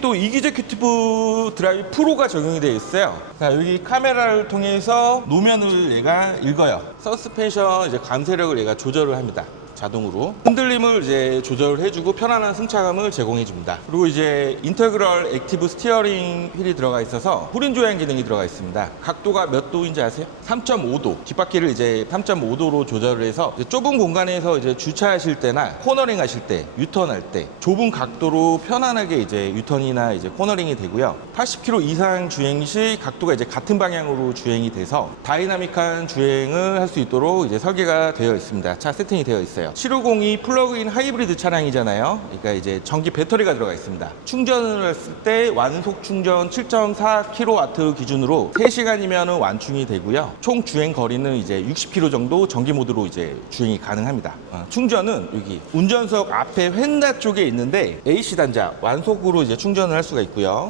또 이기제큐티브 드라이브 프로가 적용이 되어 있어요. 자, 여기 카메라를 통해서 노면을 얘가 읽어요. 서스펜션 이제 감쇄력을 얘가 조절을 합니다. 자동으로 흔들림을 이제 조절을 해주고 편안한 승차감을 제공해 줍니다. 그리고 이제 인터그럴 액티브 스티어링 휠이 들어가 있어서 후륜 조향 기능이 들어가 있습니다. 각도가 몇 도인지 아세요? 3.5도. 뒷바퀴를 이제 3.5도로 조절을 해서 좁은 공간에서 이제 주차하실 때나 코너링 하실 때, 유턴할 때 좁은 각도로 편안하게 이제 유턴이나 이제 코너링이 되고요. 80km 이상 주행 시 각도가 이제 같은 방향으로 주행이 돼서 다이나믹한 주행을 할 수 있도록 이제 설계가 되어 있습니다. 차 세팅이 되어 있어요. 750이 플러그인 하이브리드 차량이잖아요. 그러니까 이제 전기 배터리가 들어가 있습니다. 충전을 했을 때 완속 충전 7.4kW 기준으로 3시간이면 완충이 되고요. 총 주행 거리는 이제 60km 정도 전기 모드로 이제 주행이 가능합니다. 어, 충전은 여기 운전석 앞에 휀다 쪽에 있는데 AC 단자 완속으로 이제 충전을 할 수가 있고요.